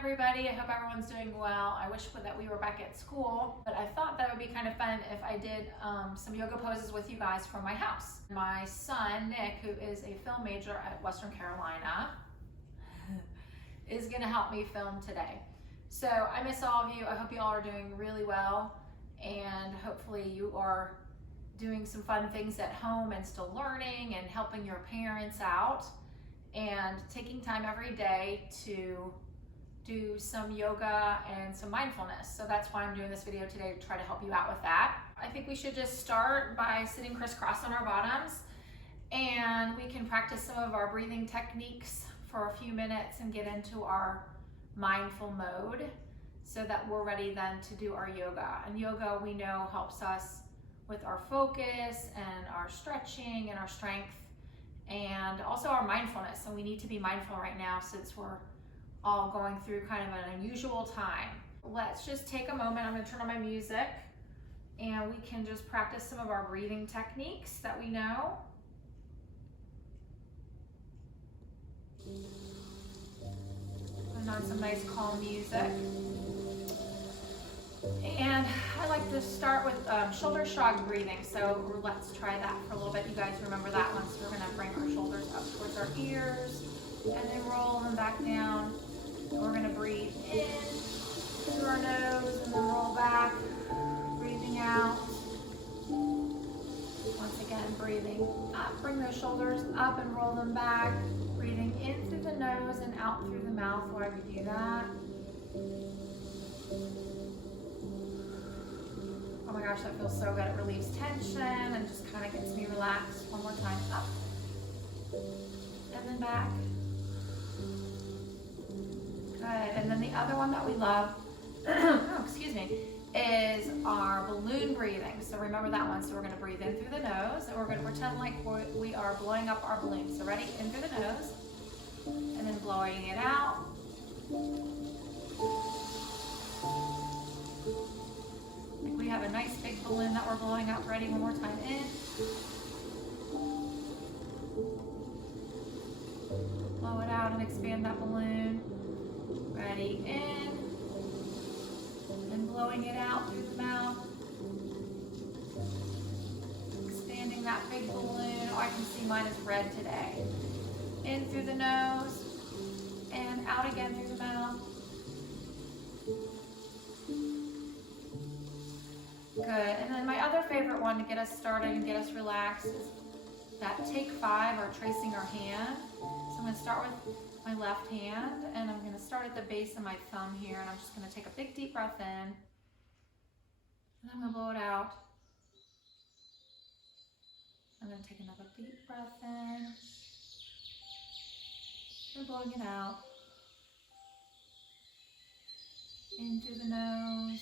everybody. I hope everyone's doing well. I wish that we were back at school, but I thought that would be kind of fun if I did some yoga poses with you guys from my house. My son, Nick, who is a film major at Western Carolina, is gonna help me film today. So I miss all of you. I hope you all are doing really well, and hopefully you are doing some fun things at home and still learning and helping your parents out and taking time every day to do some yoga and some mindfulness. So that's why I'm doing this video today, to try to help you out with that. I think we should just start by sitting crisscross on our bottoms, and we can practice some of our breathing techniques for a few minutes and get into our mindful mode so that we're ready then to do our yoga. And yoga, we know, helps us with our focus and our stretching and our strength, and also our mindfulness. And we need to be mindful right now since we're all going through kind of an unusual time. Let's just take a moment. I'm going to turn on my music and we can just practice some of our breathing techniques that we know. Put on some nice calm music. And I like to start with shoulder shrug breathing. So let's try that for a little bit. You guys remember that one. So we're going to bring our shoulders up towards our ears and then roll them back down. And we're going to breathe in through our nose and then roll back, breathing out. Once again, breathing up. Bring those shoulders up and roll them back. Breathing in through the nose and out through the mouth while we do that. Oh my gosh, that feels so good. It relieves tension and just kind of gets me relaxed. One more time, up. And then back. Good. And then the other one that we love, oh, excuse me, is our balloon breathing. So remember that one. So we're going to breathe in through the nose, and we're going to pretend like we are blowing up our balloon. So ready? In through the nose, and then blowing it out. We have a nice big balloon that we're blowing up. Ready? One more time. In. Blow it out and expand that balloon. Ready? In. And blowing it out through the mouth. Expanding that big balloon. Oh, I can see mine is red today. In through the nose and out again through the mouth. Good. And then my other favorite one to get us started and get us relaxed is that take 5, or tracing our hand. So I'm going to start with my left hand, and I'm going to start at the base of my thumb here, and I'm just going to take a big deep breath in, and I'm going to blow it out. I'm going to take another deep breath in, and blowing it out. In through the nose,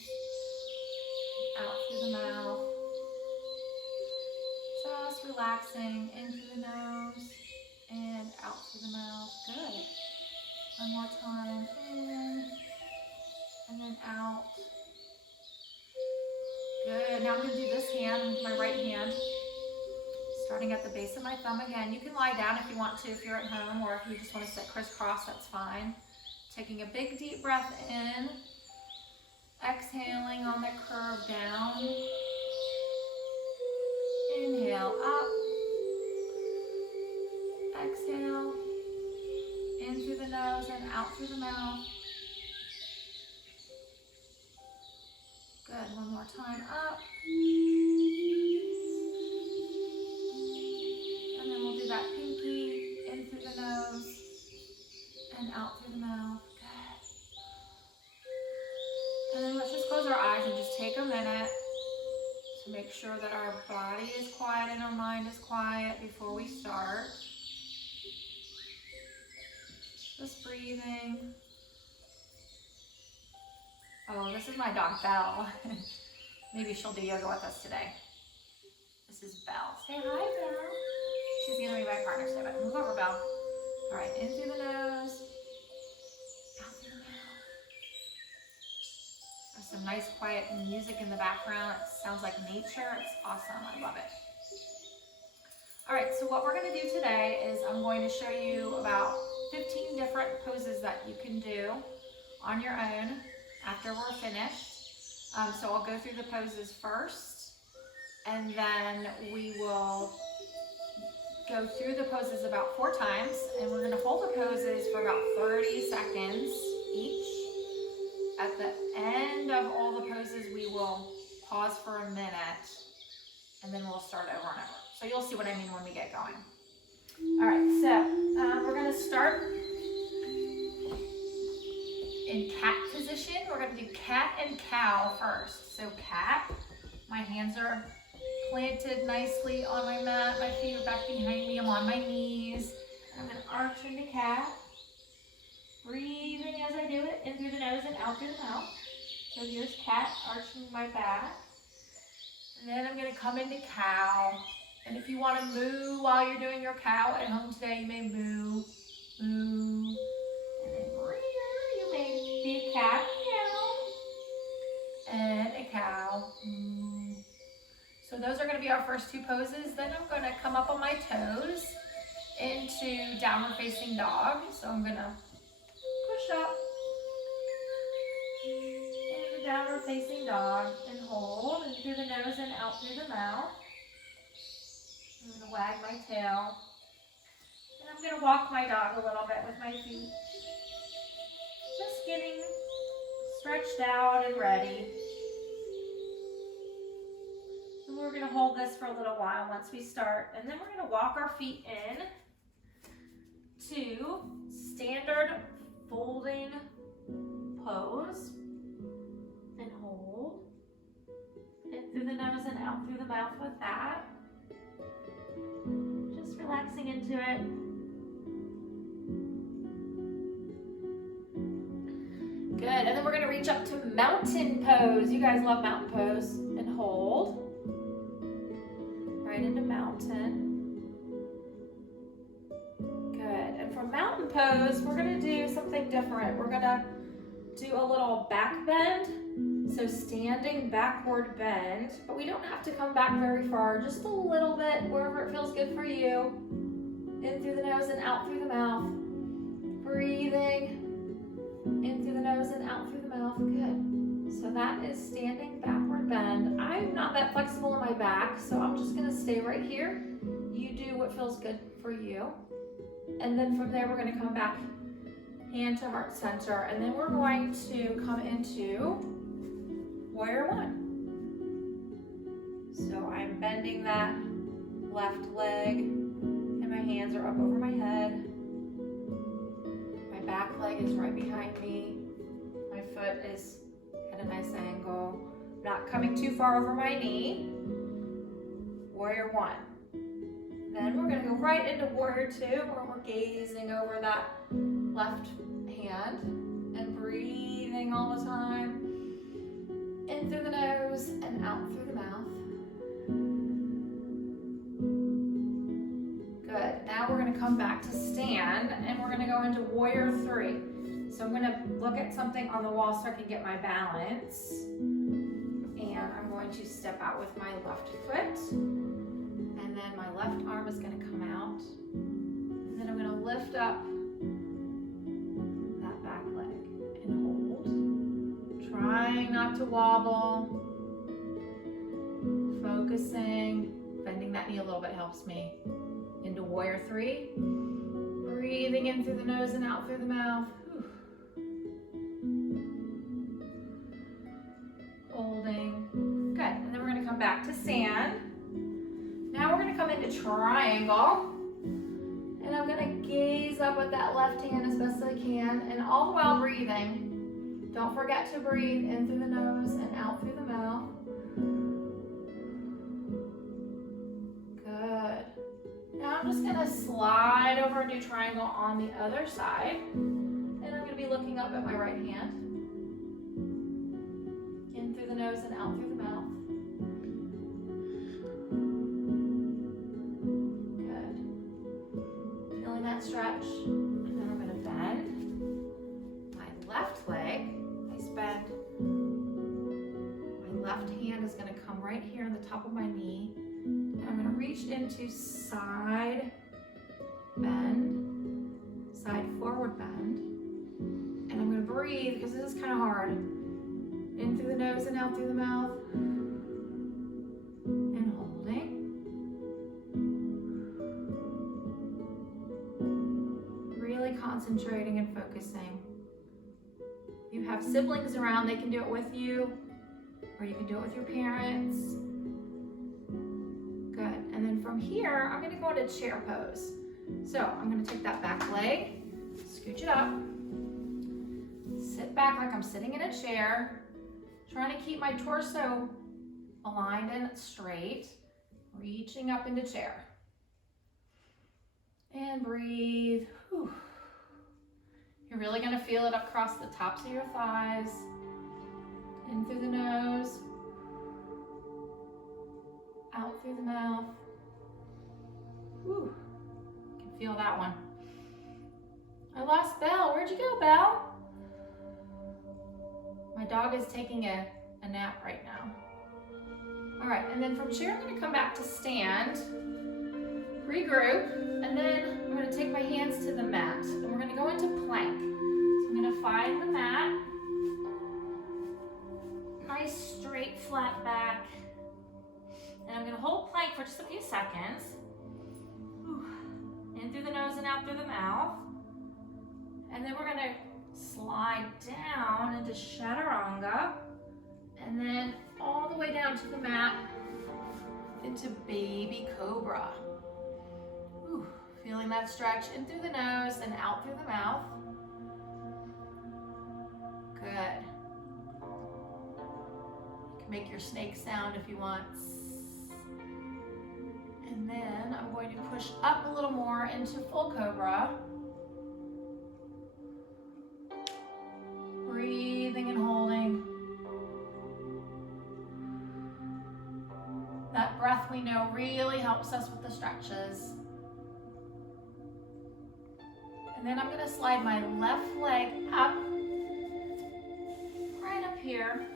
out through the mouth. Just relaxing in through the nose and out through the mouth. Good. One more time. In and then out. Good. Now I'm going to do this hand with my right hand. Starting at the base of my thumb again. You can lie down if you want to, if you're at home, or if you just want to sit crisscross, that's fine. Taking a big deep breath in. Exhaling on the curve down. Inhale up. Exhale. In through the nose and out through the mouth. Good. One more time. Up. And then we'll do that pinky in through the nose and out through the mouth. And then let's just close our eyes and just take a minute to make sure that our body is quiet and our mind is quiet before we start. Just breathing. Oh, this is my dog, Belle. Maybe she'll do yoga with us today. This is Belle. Say hi, Belle. She's going to be my partner today, but move over, Belle. All right, in through the nose. Some nice quiet music in the background. It sounds like nature. It's awesome. I love it. All right, so what we're going to do today is I'm going to show you about 15 different poses that you can do on your own after we're finished. So I'll go through the poses first, and then we will go through the poses about 4 times, and we're going to hold the poses for about 30 seconds each. At the end of all the poses, we will pause for a minute, and then we'll start over and over. So you'll see what I mean when we get going. All right, so we're going to start in cat position. We're going to do cat and cow first. So cat, my hands are planted nicely on my mat. My feet are back behind me. I'm on my knees. I'm going to arch into cat. Breathing as I do it, in through the nose and out through the mouth. So here's cat, arching my back. And then I'm going to come into cow. And if you want to moo while you're doing your cow at home today, you may moo, moo. And then you may be a cat, meow. And a cow, moo. So those are going to be our first 2 poses. Then I'm going to come up on my toes into downward facing dog. So I'm going to push up into downward facing dog and hold in through the nose and out through the mouth. I'm going to wag my tail. And I'm going to walk my dog a little bit with my feet. Just getting stretched out and ready. And we're going to hold this for a little while once we start. And then we're going to walk our feet in to standard folding pose. And hold. In through the nose and out through the mouth with that. Just relaxing into it. Good, and then we're gonna reach up to mountain pose. You guys love mountain pose. And hold. Right into mountain. Good, and for mountain pose, we're gonna do something different. We're gonna do a little back bend. So standing backward bend, but we don't have to come back very far, just a little bit, wherever it feels good for you. In through the nose and out through the mouth. Breathing in through the nose and out through the mouth. Good. So that is standing backward bend. I'm not that flexible in my back, so I'm just gonna stay right here. You do what feels good for you. And then from there, we're gonna come back hand to heart center, and then we're going to come into Warrior 1. So I'm bending that left leg, and my hands are up over my head. My back leg is right behind me. My foot is at a nice angle. Not coming too far over my knee. Warrior 1. Then we're going to go right into Warrior 2, where we're gazing over that left hand and breathing all the time. In through the nose and out through the mouth. Good. Now we're going to come back to stand, and we're going to go into Warrior 3. So I'm going to look at something on the wall so I can get my balance. And I'm going to step out with my left foot. And then my left arm is going to come out. And then I'm going to lift up that back leg and hold. Trying not to wobble. Focusing. Bending that knee a little bit helps me. Into Warrior 3. Breathing in through the nose and out through the mouth. Holding. Good. And then we're going to come back to stand. Now we're going to come into triangle. And I'm going to gaze up with that left hand as best I can. And all the while breathing. Don't forget to breathe in through the nose and out through the mouth. Good. Now I'm just going to slide over and do triangle on the other side. And I'm going to be looking up at my right hand. In through the nose and out through the mouth. Good. Feeling that stretch. And then I'm going to bend my left leg. Nice bend. My left hand is going to come right here on the top of my knee. And I'm going to reach into side bend, side forward bend. And I'm going to breathe, because this is kind of hard. In through the nose and out through the mouth. And holding. Really concentrating and focusing. If you have siblings around, they can do it with you, or you can do it with your parents. Good. And then from here, I'm going to go into chair pose. So I'm going to take that back leg, scooch it up, sit back like I'm sitting in a chair, trying to keep my torso aligned and straight, reaching up into chair. And breathe. Whew. You're really going to feel it across the tops of your thighs, in through the nose, out through the mouth. Whew. You can feel that one. I lost Belle. Where'd you go, Belle? My dog is taking a nap right now. All right, and then from chair, I'm going to come back to stand, regroup, and then I'm going to take my hands to the mat, and we're going to go into plank. So I'm going to find the mat, nice straight flat back, and I'm going to hold plank for just a few seconds. In through the nose and out through the mouth, and then we're going to slide down into chaturanga, and then all the way down to the mat into baby cobra. Ooh, feeling that stretch in through the nose and out through the mouth. Good. You can make your snake sound if you want. And then I'm going to push up a little more into full cobra. Breathing and holding. That breath we know really helps us with the stretches. And then I'm going to slide my left leg up, right up here.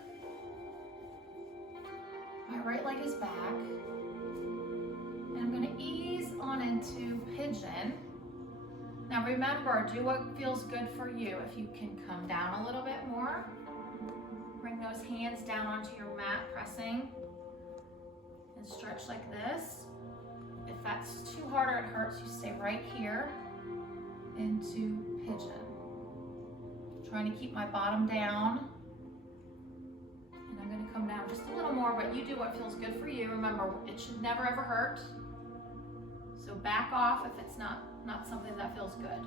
My right leg is back. And I'm going to ease on into pigeon. Now remember, do what feels good for you. If you can come down a little bit more, bring those hands down onto your mat, pressing, and stretch like this. If that's too hard or it hurts, you stay right here into pigeon. Trying to keep my bottom down. And I'm going to come down just a little more, but you do what feels good for you. Remember, it should never ever hurt. So back off if it's not something that feels good.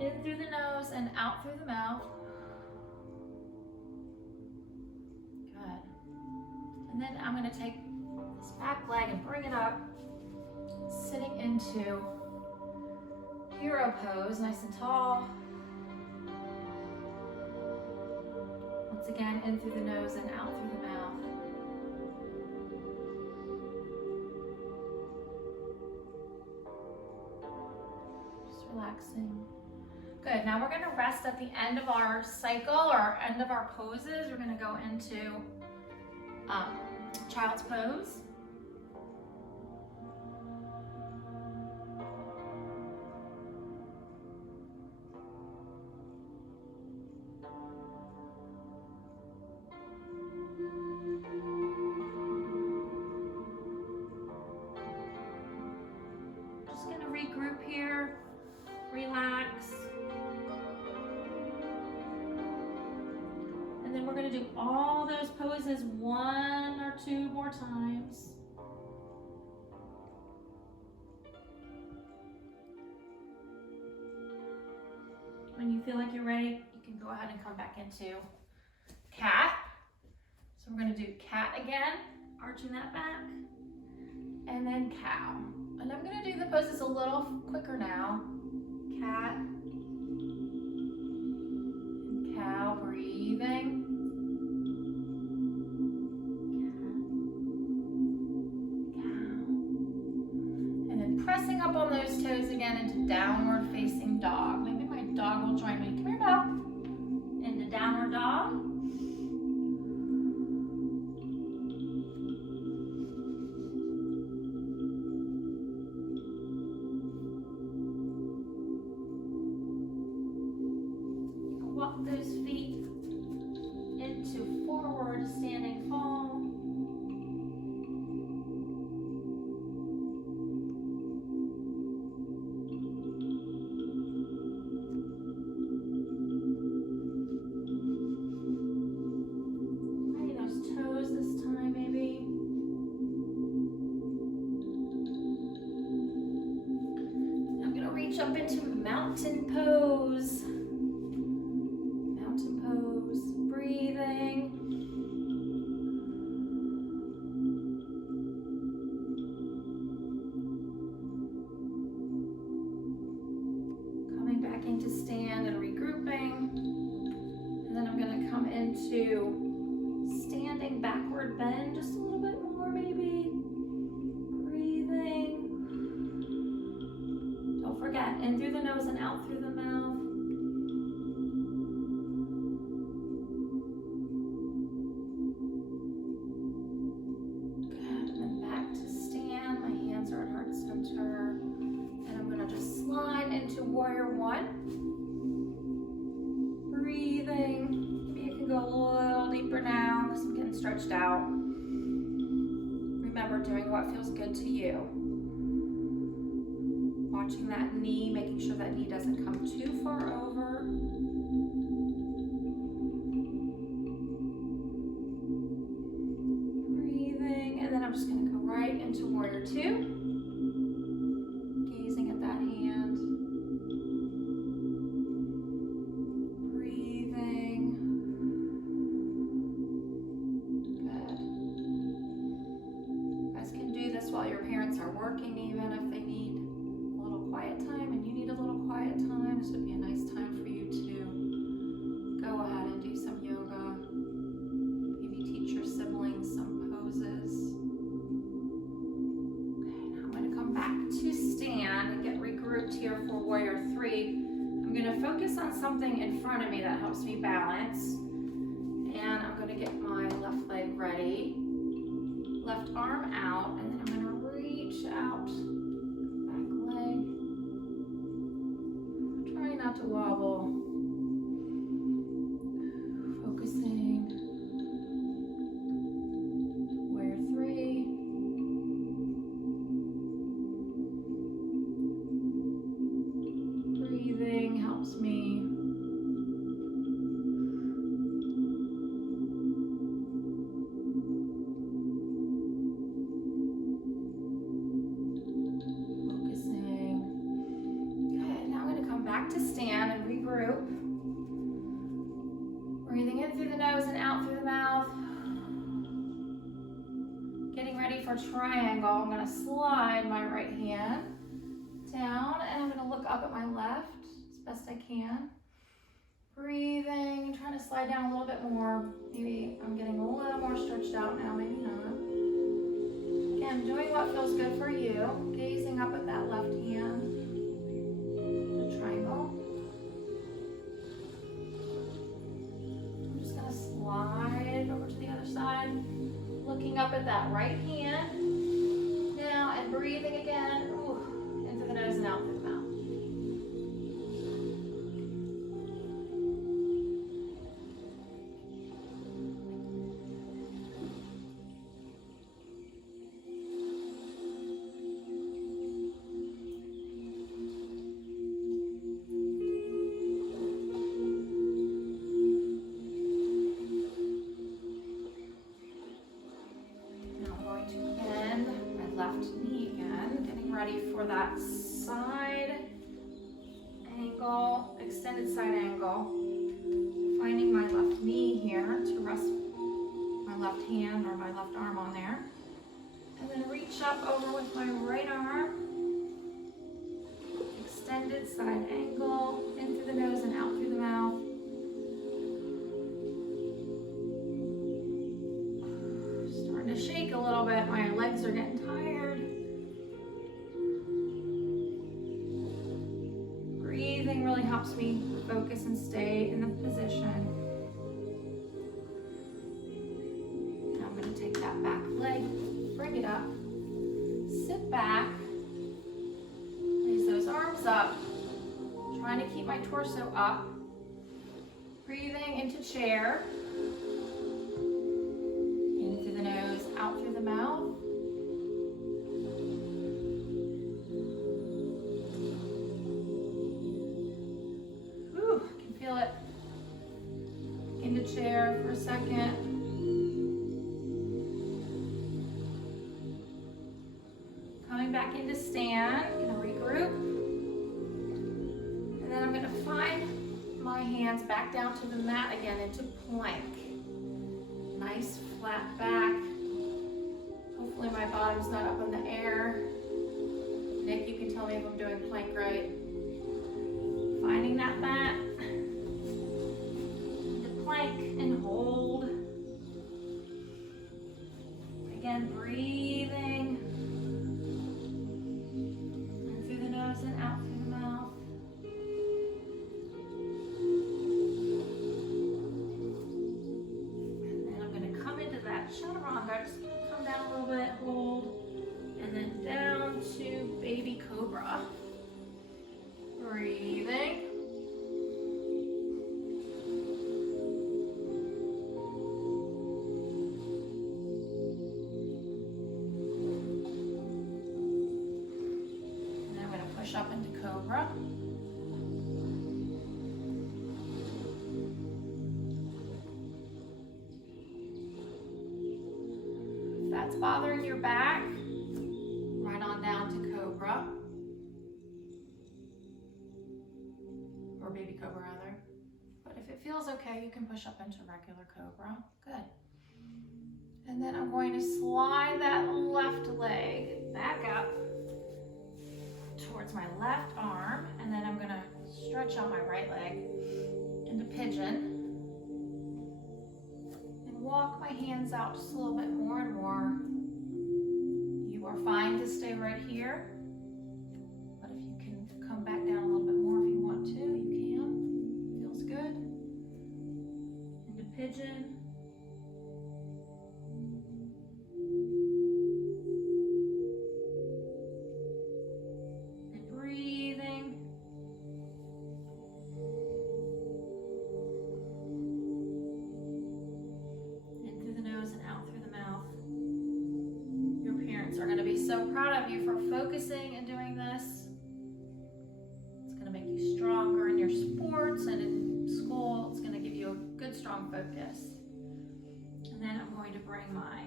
In through the nose and out through the mouth. Good. And then I'm going to take this back leg and bring it up, sitting into hero pose, nice and tall. Once again, in through the nose and out through the mouth. Relaxing. Good. Now we're going to rest at the end of our cycle or end of our poses. We're going to go into child's pose. Just going to regroup here. Relax. And then we're going to do all those poses 1 or 2 more times. When you feel like you're ready, you can go ahead and come back into cat. So we're going to do cat again, arching that back, and then cow. And I'm going to do the poses a little quicker now. Cat and cow, breathing. Cat, cow. And then pressing up on those toes again into downward facing dog. Maybe my dog will join me. Come here, Belle. Into downward dog. Walk those feet into forward standing fold. Maybe those toes this time, maybe. I'm gonna reach up into mountain pose. Mountain pose, breathing. Coming back into stand and regrouping. And then I'm gonna come into standing backward bend just a little bit more maybe. Breathing. Don't forget, in through the nose and out through the mouth. Good, and then back to stand. My hands are at heart center. And I'm gonna just slide into warrior one. Breathing. Maybe you can go a little deeper now because I'm getting stretched out. Remember, doing what feels good to you. Watching that knee, making sure that knee doesn't come too far over. Breathing, and then I'm just gonna go right into warrior two. Gazing at that hand. Breathing. Good. You guys can do this while your parents are working, even if they need a little quiet time and you need a little quiet time. This would be a nice time for you to go ahead and do some yoga. Maybe teach your siblings some poses. Okay, now I'm going to come back to stand and get regrouped here for warrior three. I'm going to focus on something in front of me that helps me balance. And I'm going to get my left leg ready. Left arm out, and then I'm going to reach out. Back leg. Try not to wobble. Focusing. Warrior three. Breathing helps me. To stand and regroup. Breathing in through the nose and out through the mouth. Getting ready for triangle. I'm going to slide my right hand down and I'm going to look up at my left as best I can. Breathing, trying to slide down a little bit more. Maybe I'm getting a little more stretched out now, maybe not. Again, doing what feels good for you. Gazing up at that left hand. Triangle. I'm just going to slide over to the other side, looking up at that right hand now and breathing again. Ooh, in through the nose and out through the mouth. Ready for that side angle, extended side angle. Finding my left knee here to rest my left hand or my left arm on there. And then reach up over with my right arm. Extended side angle, in through the nose and out through the mouth. Starting to shake a little bit. My legs are getting tired. Breathing really helps me focus and stay in the position. Now I'm going to take that back leg, bring it up, sit back, raise those arms up, trying to keep my torso up. Breathing into chair. In through the nose, out through the mouth. Whew, I can feel it. Into chair for a second. Coming back into stand, gonna regroup. And then I'm gonna find my hands back down to the mat again into plank. Nice flat back. Hopefully my bottom's not up in the air. Nick, you can tell me if I'm doing plank right. Finding that mat. Into plank and hold. Again, breathing. In through the nose and out through the mouth. Chaturanga, just come down a little bit, hold, and then down to baby cobra. Breathing. And then I'm going to push up into cobra. That's bothering your back, right on down to cobra, or baby cobra rather. But if it feels okay, you can push up into regular cobra. Good. And then I'm going to slide that left leg back up towards my left arm, and then I'm going to stretch out my right leg into pigeon. Walk my hands out just a little bit more and more. You are fine to stay right here, but if you can come back down a little bit more if you want to, you can. Feels good. Into pigeon. And breathing. Are going to be so proud of you for focusing and doing this. It's going to make you stronger in your sports and in school. It's going to give you a good, strong focus. And then I'm going to bring my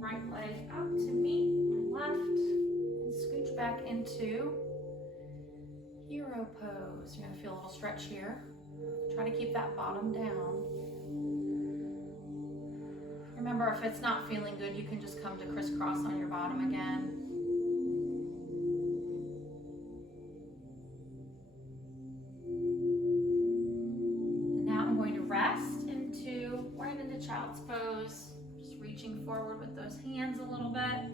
right leg up to meet my left and scooch back into hero pose. You're going to feel a little stretch here. Try to keep that bottom down. Remember, if it's not feeling good, you can just come to crisscross on your bottom again. And now I'm going to rest right into child's pose. Just reaching forward with those hands a little bit.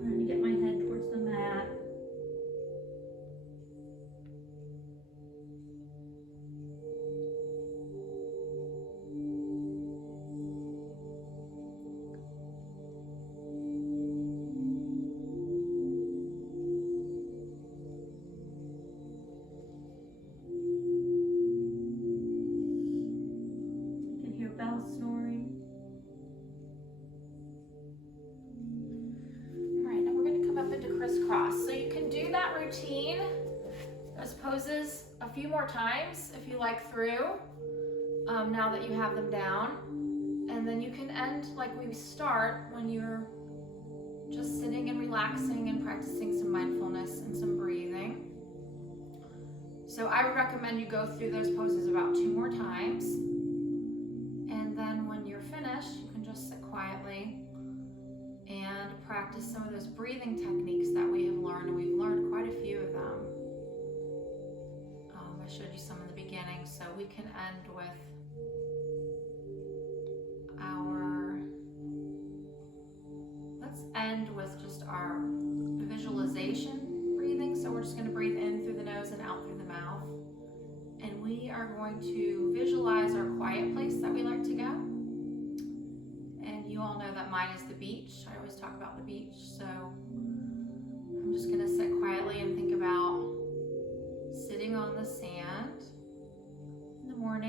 Trying to get my head towards the mat. Snoring. All right, now we're going to come up into crisscross. So you can do that routine, those poses, a few more times if you like through, now that you have them down. And then you can end like we start when you're just sitting and relaxing and practicing some mindfulness and some breathing. So I would recommend you go through those poses about 2 more times. And then when you're finished, you can just sit quietly and practice some of those breathing techniques that we have learned, and we've learned quite a few of them. I showed you some in the beginning, so we can end with let's end with just our visualization breathing. So we're just going to breathe in through the nose and out through the mouth. And we are going to visualize our quiet place that we like to go. And you all know that mine is the beach. I always talk about the beach. So I'm just going to sit quietly and think about sitting on the sand in the morning.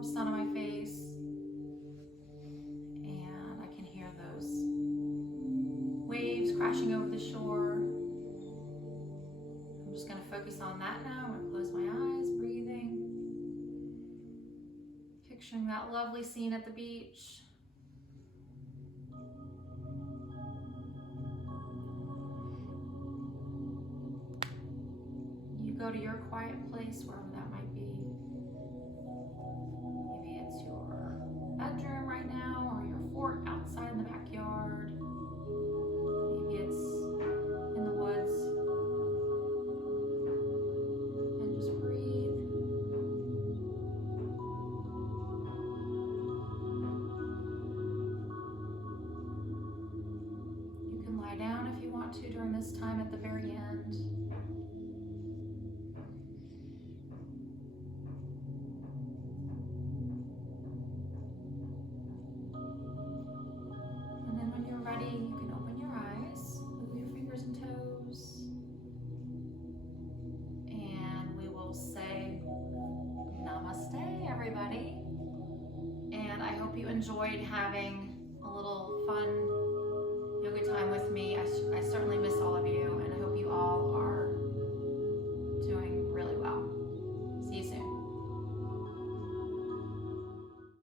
warm sun on my face. And I can hear those waves crashing over the shore. I'm just going to focus on that now. I'm going to close my eyes, breathing. Picturing that lovely scene at the beach. You go to your quiet place, wherever that might be. Maybe it's your bedroom right now, or your fort outside in the backyard. Maybe it's in the woods. And just breathe. You can lie down if you want to during this time at the very end. You can open your eyes, move your fingers and toes, and we will say namaste, everybody. And I hope you enjoyed having a little fun yoga time with me. I